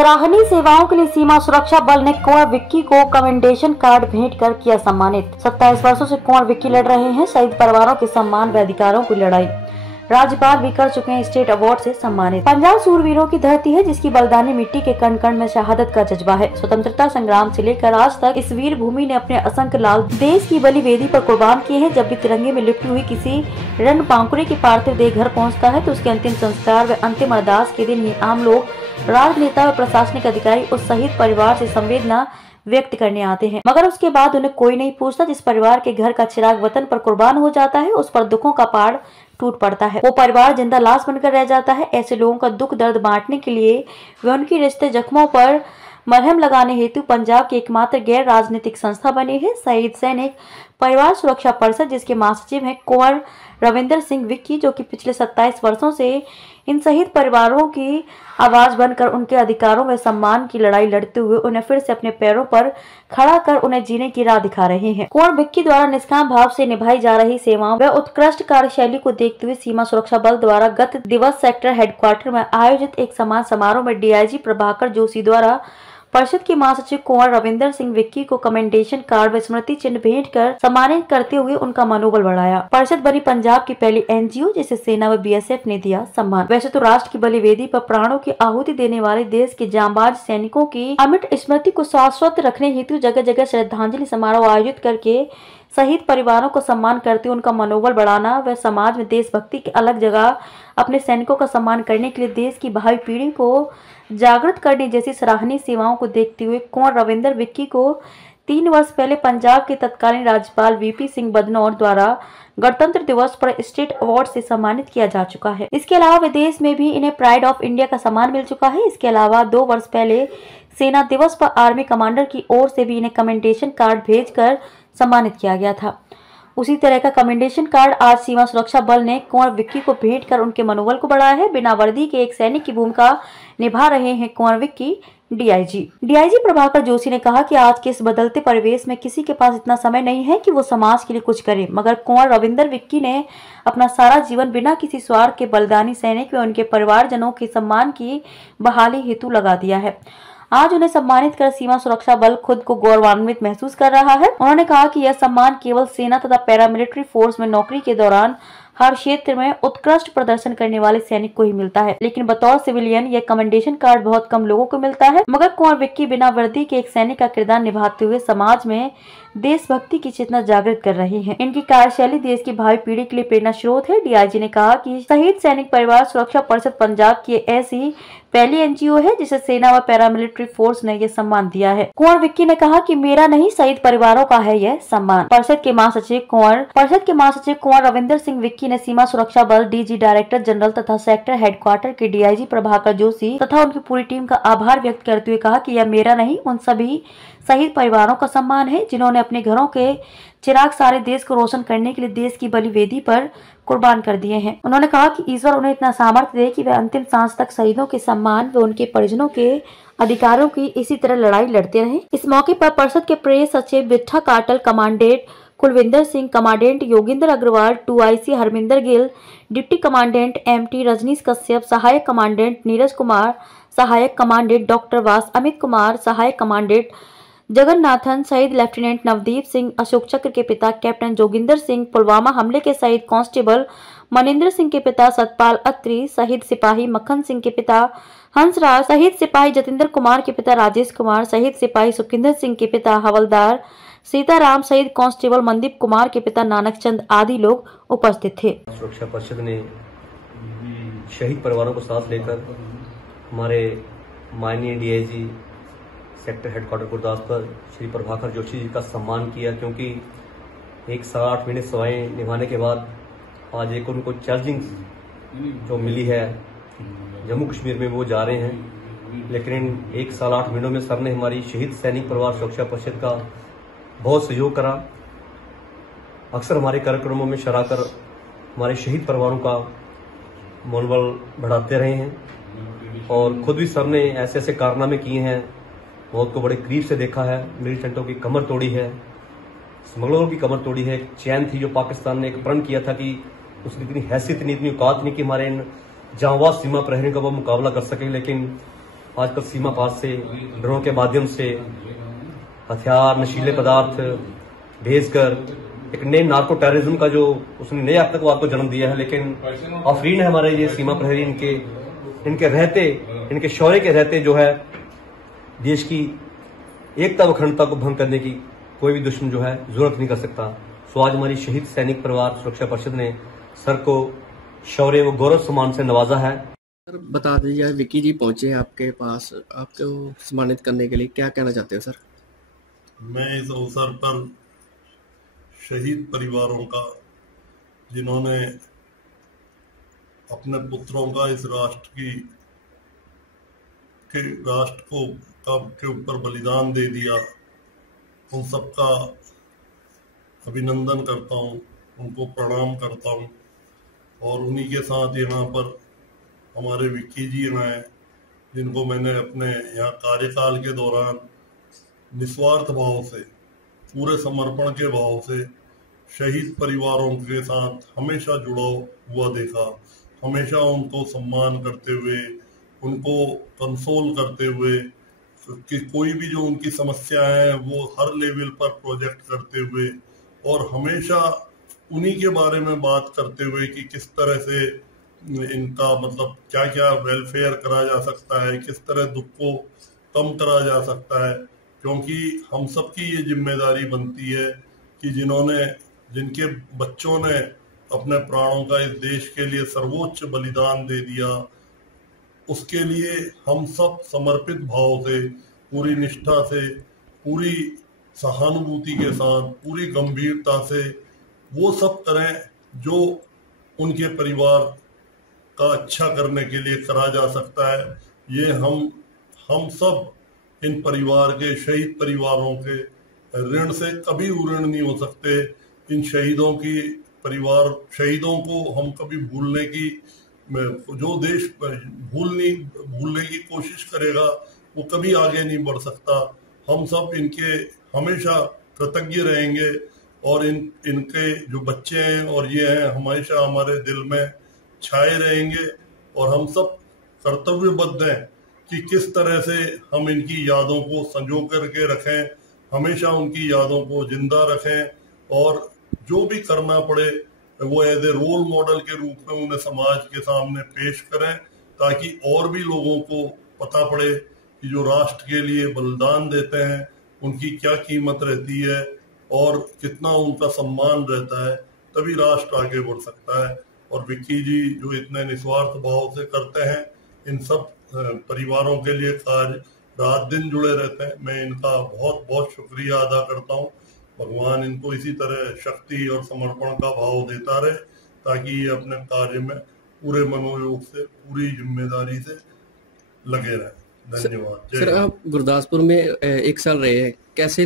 सराहनीय सेवाओं के लिए सीमा सुरक्षा बल ने कुंवर विक्की को कमेंडेशन कार्ड भेंट कर किया सम्मानित। 27 वर्षों से कुंवर विक्की लड़ रहे हैं शहीद परिवारों के सम्मान व अधिकारों की लड़ाई। राज्यपाल भी कर चुके हैं स्टेट अवार्ड से सम्मानित। पंजाब सूरवीरों की धरती है जिसकी बलिदानी मिट्टी के कण कण में शहादत का जज्बा है। स्वतंत्रता संग्राम से लेकर आज तक इस वीर भूमि ने अपने असंख्य लाल देश की बलि वेदी पर कुर्बान किए हैं। जब भी तिरंगे में लिपटी हुई किसी रण बांकुरे की पार्थिव देह घर पहुँचता है तो उसके अंतिम संस्कार व अंतिम अरदास के दिन आम लोग, राजनेता व प्रशासनिक अधिकारी उस शहीद परिवार से संवेदना व्यक्त करने आते हैं, मगर उसके बाद उन्हें कोई नहीं पूछता। जिस परिवार के घर का चिराग वतन पर कुर्बान हो जाता है उस पर दुखों का पहाड़ टूट पड़ता है। वो परिवार जिंदा लाश बनकर रह जाता है। ऐसे लोगों का दुख दर्द बांटने के लिए वे उनकी रिश्ते जख्मों पर मरहम लगाने हेतु पंजाब की एकमात्र गैर राजनीतिक संस्था बनी है शहीद सैनिक परिवार सुरक्षा परिषद, जिसके महासचिव हैं कुंवर रविंदर सिंह विक्की, जो कि पिछले 27 वर्षों से इन शहीद परिवारों की आवाज बनकर उनके अधिकारों व सम्मान की लड़ाई लड़ते हुए उन्हें फिर से अपने पैरों पर खड़ा कर उन्हें जीने की राह दिखा रहे हैं। कुंवर विक्की द्वारा निष्काम भाव से निभाई जा रही सेवाओं व उत्कृष्ट कार्यशैली को देखते हुए सीमा सुरक्षा बल द्वारा गत दिवस सेक्टर हेडक्वार्टर में आयोजित एक सम्मान समारोह में डीआईजी प्रभाकर जोशी द्वारा परिषद के महासचिव कुंवर रविंदर सिंह विक्की को कमेंडेशन कार्ड व स्मृति चिन्ह भेंट कर सम्मानित करते हुए उनका मनोबल बढ़ाया। परिषद बनी पंजाब की पहली एनजीओ जिसे सेना व बीएसएफ ने दिया सम्मान। वैसे तो राष्ट्र की बलिवेदी पर प्राणों की आहुति देने वाले देश के जांबाज सैनिकों की अमिट स्मृति को शाश्वत रखने हेतु जगह जगह श्रद्धांजलि समारोह आयोजित करके शहीद परिवारों को सम्मान करते हुए उनका मनोबल बढ़ाना व समाज में देशभक्ति की अलग जगह अपने सैनिकों का सम्मान करने के लिए देश की भावी पीढ़ी को जागृत करने जैसी सराहनीय सेवाओं को देखते हुए कुंवर रविंदर विक्की को 3 वर्ष पहले पंजाब के तत्कालीन राज्यपाल वीपी सिंह बदनौर द्वारा गणतंत्र दिवस पर स्टेट अवार्ड से सम्मानित किया जा चुका है। इसके अलावा विदेश में भी इन्हें प्राइड ऑफ इंडिया का सम्मान मिल चुका है। इसके अलावा 2 वर्ष पहले सेना दिवस पर आर्मी कमांडर की ओर से भी इन्हें कमेंडेशन कार्ड भेजकर सम्मानित किया गया था। उसी तरह का कमेंडेशन कार्ड आज सीमा सुरक्षा बल ने कुंवर विक्की को भेंट कर उनके मनोबल को बढ़ाया है। बिना वर्दी के एक सैनिक की भूमिका निभा रहे हैं कुंवर विक्की। डीआईजी प्रभाकर जोशी ने कहा कि आज के इस बदलते परिवेश में किसी के पास इतना समय नहीं है कि वो समाज के लिए कुछ करे, मगर कुंवर रविंदर विक्की ने अपना सारा जीवन बिना किसी स्वार्थ के बलिदानी सैनिक व उनके परिवारजनों के सम्मान की बहाली हेतु लगा दिया है। आज उन्हें सम्मानित कर सीमा सुरक्षा बल खुद को गौरवान्वित महसूस कर रहा है। उन्होंने कहा कि यह सम्मान केवल सेना तथा पैरामिलिट्री फोर्स में नौकरी के दौरान हर क्षेत्र में उत्कृष्ट प्रदर्शन करने वाले सैनिक को ही मिलता है, लेकिन बतौर सिविलियन यह कमेंडेशन कार्ड बहुत कम लोगों को मिलता है। मगर कुंवर विक्की बिना वर्दी के एक सैनिक का किरदार निभाते हुए समाज में देशभक्ति की चेतना जागृत कर रही है। इनकी कार्यशैली देश की भावी पीढ़ी के लिए प्रेरणा स्रोत है। डीआईजी ने कहा कि शहीद सैनिक परिवार सुरक्षा परिषद पंजाब की ऐसी पहली एनजीओ है जिसे सेना व पैरामिलिट्री फोर्स ने यह सम्मान दिया है। कुंवर विक्की ने कहा कि मेरा नहीं शहीद परिवारों का है यह सम्मान। परिषद के महासचिव कुंवर रविंदर सिंह विक्की ने सीमा सुरक्षा बल डीजी डायरेक्टर जनरल तथा सेक्टर हेडक्वार्टर के डीआईजी प्रभाकर जोशी तथा उनकी पूरी टीम का आभार व्यक्त करते हुए कहा कि यह मेरा नहीं उन सभी शहीद परिवारों का सम्मान है जिन्होंने अपने घरों के चिराग सारे देश को रोशन करने के लिए देश की बलिवेदी पर कुर्बान कर दिए हैं। उन्होंने कहा कि ईश्वर उन्हें इतना सामर्थ्य दे कि वे अंतिम सांस तक शहीदों के सम्मान व उनके परिजनों के अधिकारों की इसी तरह लड़ाई लड़ते रहे। इस मौके पर परिषद के प्रेस सचिव Bittha Katal, commandant Kulvinder Singh, commandant Yoginder Agrawal, 2IC Harminder Gill, deputy commandant MT Rajneesh Kashyap, सहायक कमांडेंट नीरज कुमार, सहायक कमांडेंट डॉक्टर वास अमित कुमार, सहायक कमांडेंट जगन्नाथन, शहीद लेफ्टिनेंट नवदीप सिंह, अशोक चक्र के पिता कैप्टन जोगिंदर सिंह, पुलवामा हमले के शहीद कांस्टेबल मनिंदर सिंह के पिता सतपाल अत्री, शहीद सिपाही मक्खन सिंह के पिता हंसराज, शहीद सिपाही जतिंदर कुमार के पिता राजेश कुमार, शहीद सिपाही सुखिंदर सिंह के पिता हवलदार सीताराम, शहीद कांस्टेबल मनदीप कुमार के पिता नानक चंद आदि लोग उपस्थित थे। सुरक्षा परिषद ने शहीद परिवारों को साथ लेकर हमारे माननीय DIG sector headquarter Gurdaspur Shri Prabhakar Joshi ji का सम्मान किया, क्योंकि 1 साल 8 महीने सेवाएं निभाने के बाद आज एक उनको चैलेंजिंग जो मिली है जम्मू कश्मीर में वो जा रहे हैं। लेकिन 1 साल 8 महीनों में सर ने हमारी शहीद सैनिक परिवार सुरक्षा परिषद का बहुत सहयोग करा। अक्सर हमारे कार्यक्रमों में शरा कर हमारे शहीद परिवारों का मनोबल बढ़ाते रहे हैं और खुद भी सर ने ऐसे ऐसे कारनामे किए हैं, मौत को बड़े करीब से देखा है। मिलिटेंटों की कमर तोड़ी है, स्मगलरों की कमर तोड़ी है। एक चैन थी जो पाकिस्तान ने एक प्रण किया था कि उसकी इतनी हैसियत नहीं, इतनी औकात नहीं कि हमारे इन जांबाज सीमा प्रहरियों का वो मुकाबला कर सके, लेकिन आजकल सीमा पार से ड्रोन के माध्यम से हथियार, नशीले पदार्थ भेजकर एक नए नार्को टेररिज्म का जो उसने नए आतंकवाद को जन्म दिया है। लेकिन आफरीन है हमारे ये सीमा प्रहरी, इनके शौर्य के रहते जो है देश की एकता व अखंडता को भंग करने की कोई भी दुश्मन जो है जरूरत नहीं कर सकता। सो आज हमारी शहीद सैनिक परिवार सुरक्षा परिषद ने सर को शौर्य व गौरव सम्मान से नवाजा है। सर बता दीजिए, विक्की जी पहुंचे आपके पास, आपको सम्मानित करने के लिए क्या कहना चाहते हो सर? मैं इस अवसर पर शहीद परिवारों का, जिन्होंने अपने पुत्रों का इस राष्ट्र के ऊपर बलिदान दे दिया, उन सबका अभिनंदन करता हूं, उनको प्रणाम करता हूं। और उन्हीं के साथ यहाँ पर हमारे विक्की जी हैं, जिनको मैंने अपने यहाँ कार्यकाल के दौरान निस्वार्थ भाव से, पूरे समर्पण के भाव से शहीद परिवारों के साथ हमेशा जुड़ा हुआ देखा। हमेशा उनको सम्मान करते हुए, उनको कंसोल करते हुए कि कोई भी जो उनकी समस्या है वो हर लेवल पर प्रोजेक्ट करते हुए, और हमेशा उन्हीं के बारे में बात करते हुए कि किस तरह से इनका मतलब क्या क्या वेलफेयर करा जा सकता है, किस तरह दुख को कम करा जा सकता है। क्योंकि हम सबकी ये जिम्मेदारी बनती है कि जिनके बच्चों ने अपने प्राणों का इस देश के लिए सर्वोच्च बलिदान दे दिया, उसके लिए हम सब समर्पित भाव से, पूरी निष्ठा से, पूरी सहानुभूति के साथ, पूरी गंभीरता से वो सब करें जो उनके परिवार का अच्छा करने के लिए करा जा सकता है। ये हम सब इन परिवार के, शहीद परिवारों के ऋण से कभी उऋण नहीं हो सकते। इन शहीदों को हम कभी भूलने की, जो देश भूलने की कोशिश करेगा वो कभी आगे नहीं बढ़ सकता। हम सब इनके हमेशा कृतज्ञ रहेंगे, और इनके जो बच्चे हैं और ये हैं हमेशा हमारे दिल में छाए रहेंगे। और हम सब कर्तव्यबद्ध हैं कि किस तरह से हम इनकी यादों को संजो करके रखें, हमेशा उनकी यादों को जिंदा रखें, और जो भी करना पड़े वो एज ए रोल मॉडल के रूप में उन्हें समाज के सामने पेश करें, ताकि और भी लोगों को पता पड़े कि जो राष्ट्र के लिए बलिदान देते हैं उनकी क्या कीमत रहती है और कितना उनका सम्मान रहता है। तभी राष्ट्र आगे बढ़ सकता है। और विक्की जी जो इतने निस्वार्थ भाव से करते हैं, इन सब परिवारों के लिए कार्य रात दिन जुड़े रहते हैं, मैं इनका बहुत बहुत शुक्रिया अदा करता हूँ। भगवान इनको इसी तरह शक्ति और समर्पण का भाव देता रहे, ताकि ये अपने कार्य में पूरे मनोयोग से, पूरी जिम्मेदारी से लगे रहें। धन्यवाद। सर आप गुरदासपुर में 1 साल रहे हैं, कैसे